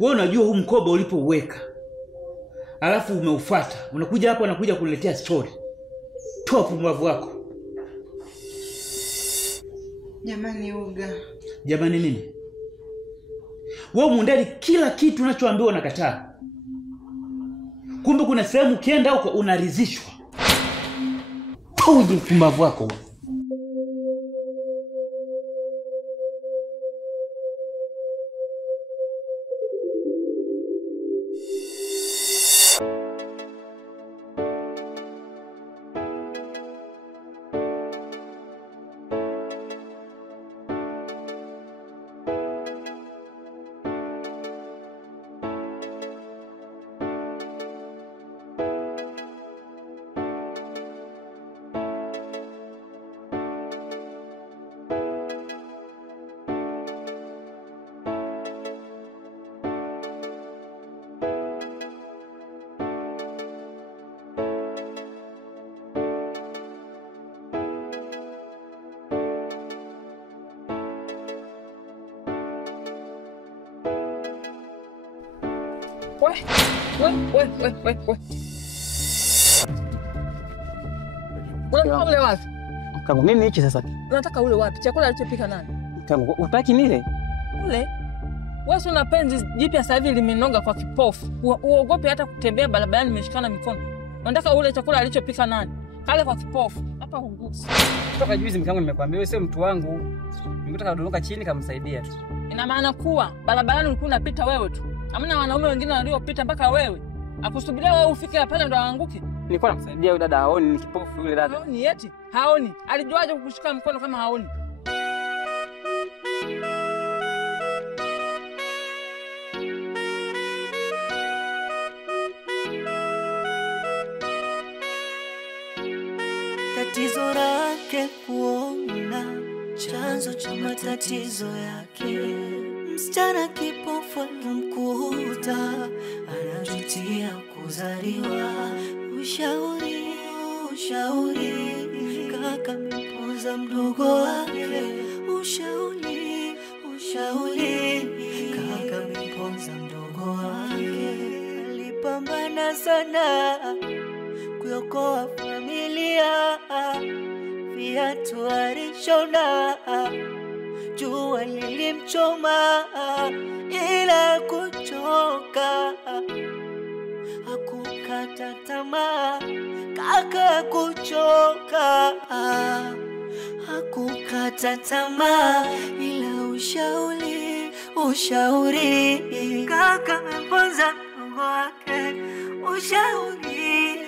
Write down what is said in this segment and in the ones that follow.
Wewe unajua huu mkoba ulipouweka. Alafu umeufuata. Unakuja hapa unakuja kuniletea story. Toa pumbavu wako. Jamani Uga. Jamani nini? Wewe mundani kila kitu unachoambiwa unakataa. Kumbe kuna sehemu ukienda huko unaridhishwa. Toa pumbavu wako. We. Unataka ule wapi? Kangu mimi hichi sasa. Unataka ule wapi? Chakula alichopika nani? Kangu utaki nile? Ule. Wewe una penzi jipya sasa hivi limenoga kwa kipofu. Uogope hata kutembea barabarani nimeshikana mikono. Unataka ule chakula alichopika nani? Kale kwa kipofu. Hapa hungusi. Toka juzi mkangu nimekwambia wewe sio mtu wangu. Nimetoka kudondoka chini kamsaidia tu. Ina maana kuwa barabarani ulikuwa unapita wewe tu. Hamna wanaume wengine waliopita mpaka wewe. Akusubiria wewe ufike pale ndo aanguke. Nilikuwa namsaidia yule dada haoni, ni kipofu yule dada. Haoni eti? Haoni. Alijuaje kukushika mkono kama haoni? Tatizo lake kuona chanzo cha matatizo yake. Msichana kipofu alimkuta anajutia kuzaliwa. Ushauri kaka mpoza mdogo wake. Ushauri kaka mpoza mdogo wake. Alipambana sana kuokoa familia. Viatu alishona, jua lilimchoma, ila kuchoka hakukata tamaa. Kaka kuchoka hakukata tamaa, ila ushauri kaka mponza mdogo wake. Ushauri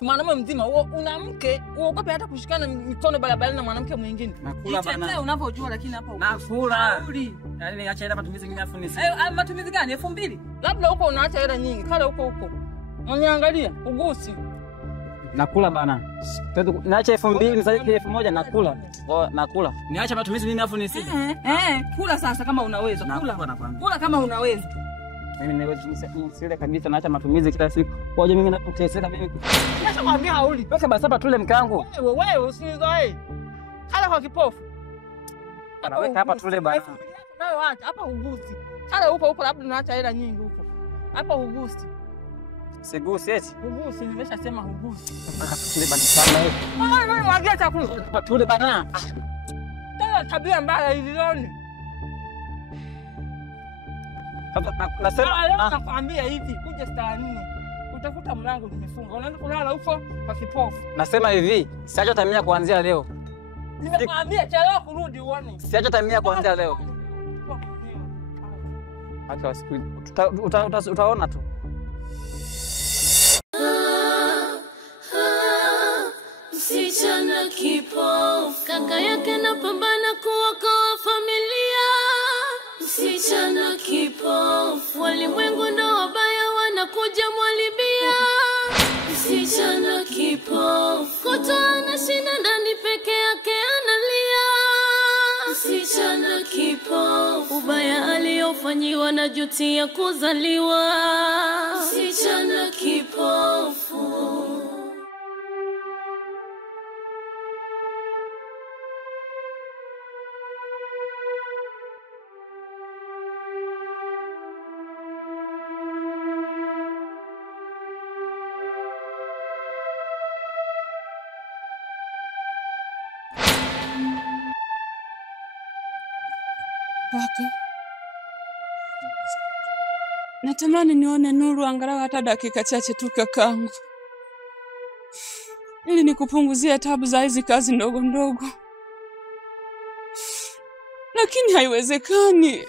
Mwanaume mzima una mke, uogope hata kushikana mikono barabarani na mwanamke mwingine. Nakula bana. Itetee unavyojua lakini hapa uko. Nakula. Yaani niacha hela matumizi mengine afu nisi. Matumizi gani? 2000. Labda huko unaacha hela nyingi. Kale huko. Uniangalia, ugusi. Nakula bana. Niacha 2000 nisaidie 1000 nakula. Nakula. Niacha matumizi mengine afu nisi. Kula sasa kama unaweza. Kula kama unaweza. Mimi niweze kabisa naacha matumizi kila siku. Waje mimi nakuteseka mimi. Sasa mwambie hauli. Weka basi hapa tule mkangu. Wewe usinizoe. Kala kwa kipofu. Anaweka hapa tule bana. Nawe acha hapa ugusi. Kala huko labda unaacha hela nyingi huko. Hapa ugusi. Sigusi eti. Ugusi nimeshasema ugusi. Mpaka tule bana sana wewe. Wewe mwagia chakula. Tule bana. Tena tabia mbaya ilioni. Nasema nakwambia hivi, kuja saa 4 utakuta mlango umefunga. Unaenda kulala huko kwa kipofu. Nasema hivi, siacha tamia kuanzia leo. Nimekwambia chelewa kurudi uone. Siacha tamia kuanzia leo. Hata siku utaona tu. Msichana kipofu, kaka yake napambana kuokoa familia. Msichana kipofu, walimwengu ndo wabaya wanakuja mwalibia. Msichana kipofu, kutoa anashinda ndani peke yake analia. Msichana kipofu, ubaya aliofanyiwa na jutia kuzaliwa. Msichana kipofu. Kaka, natamani nione nuru angalau hata dakika chache tu kakangu, ili nikupunguzie tabu za hizi kazi ndogo ndogo, lakini haiwezekani.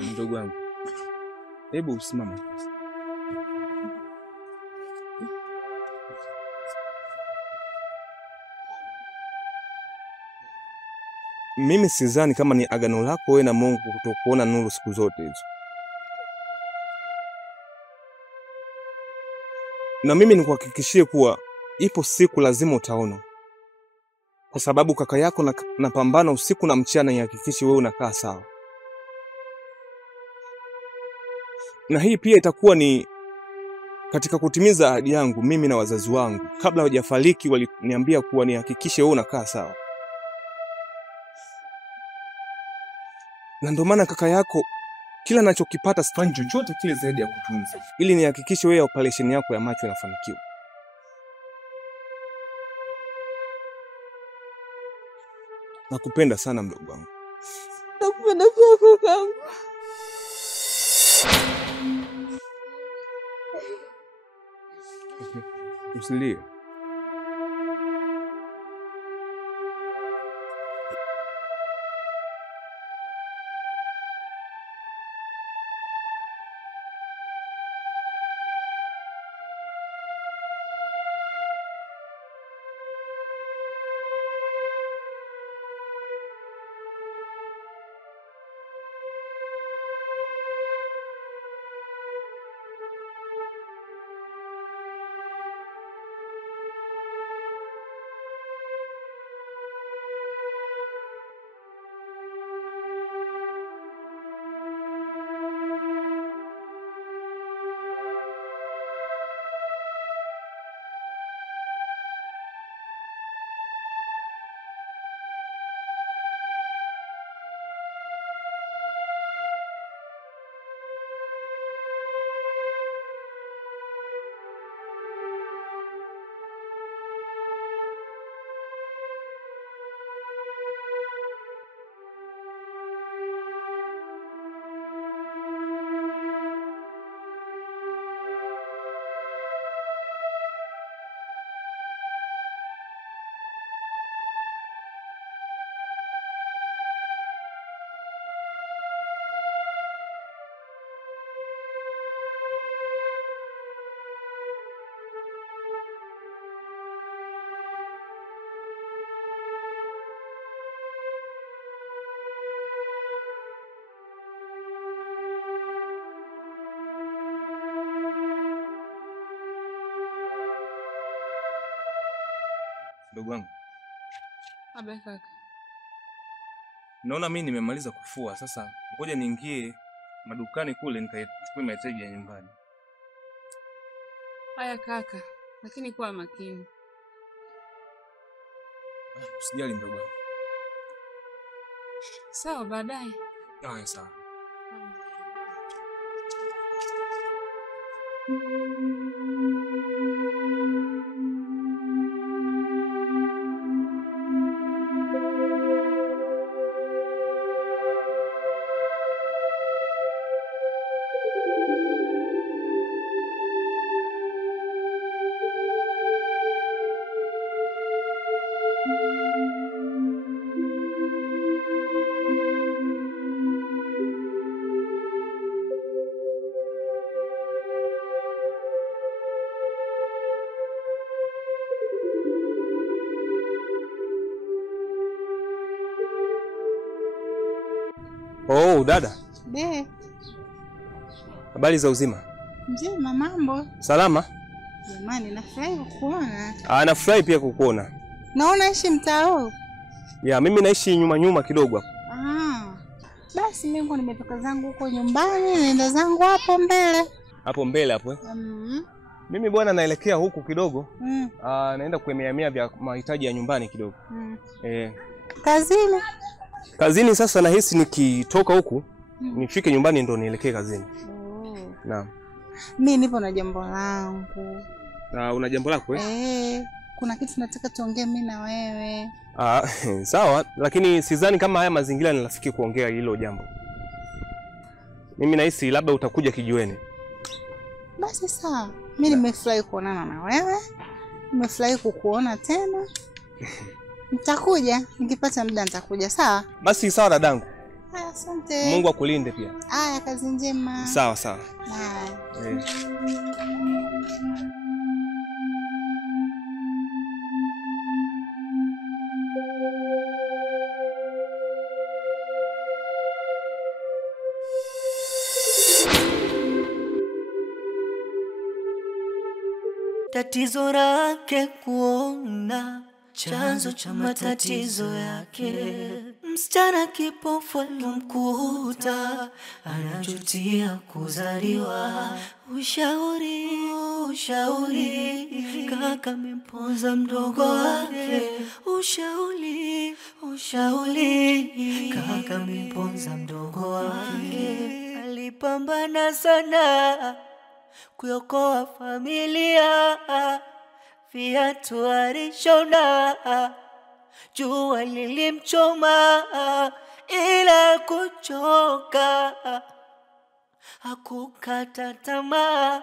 Mdogo wangu, hebu usimame. Mimi sidhani kama ni agano lako wewe na Mungu kutokuona nuru siku zote hizo. Na mimi nikuhakikishie kuwa ipo siku lazima utaona. Kwa sababu kaka yako napambana usiku na mchana ihakikishe wewe unakaa sawa. Na hii pia itakuwa ni katika kutimiza ahadi yangu mimi na wazazi wangu. Kabla hawajafariki waliniambia kuwa nihakikishe wewe unakaa sawa. Na ndio maana kaka yako kila anachokipata sifanyi chochote kile zaidi ya kutunza, ili nihakikishe wewe operation yako ya macho inafanikiwa. Nakupenda sana mdogo wangu. Nakupenda pia kakangu. Usilie. Ndugu wangu. Abe kaka. Naona mimi nimemaliza kufua, sasa ngoja niingie madukani kule nikachukue mahitaji ya nyumbani. Haya kaka, lakini kuwa makini. Usijali ndugu wangu. Sawa baadaye. Haya sawa. Oh, dada. Be. Habari za uzima? Njema, mambo. Salama? Jamani, nafurahi kukuona. Nafurahi pia kukuona. Naona ishi mtao. Ya, mimi naishi nyuma kidogo hapo. Basi mimi nimetoka zangu huko nyumbani, naenda zangu hapo mbele. Hapo mbele hapo Mimi bwana naelekea huku kidogo. Naenda kuemeamia vya mahitaji ya nyumbani kidogo. Kazini? Kazini sasa nahisi nikitoka huku nifike nyumbani ndo nielekee kazini. Naam. Mimi nipo na jambo langu. Una jambo lako kuna kitu nataka tuongee mimi na wewe. Sawa, lakini sidhani kama haya mazingira ni rafiki kuongea hilo jambo. Mimi nahisi labda utakuja kijiweni. Basi sawa. Mimi nimefurahi kuonana na wewe. Nimefurahi kukuona tena. Nitakuja, nikipata muda nitakuja, sawa? Basi sawa dadangu. Asante. Mungu akulinde pia. Kazi njema. Sawa sawa. Tatizo lake kuona chanzo cha matatizo yake. Msichana kipofu alimkuta, anajutia kuzaliwa. Ushauri, kaka amemponza mdogo wake. Ushauri, kaka amemponza mdogo wake. Alipambana sana kuokoa familia, viatu alishona, jua lilimchoma, ila kuchoka, hakukata tamaa.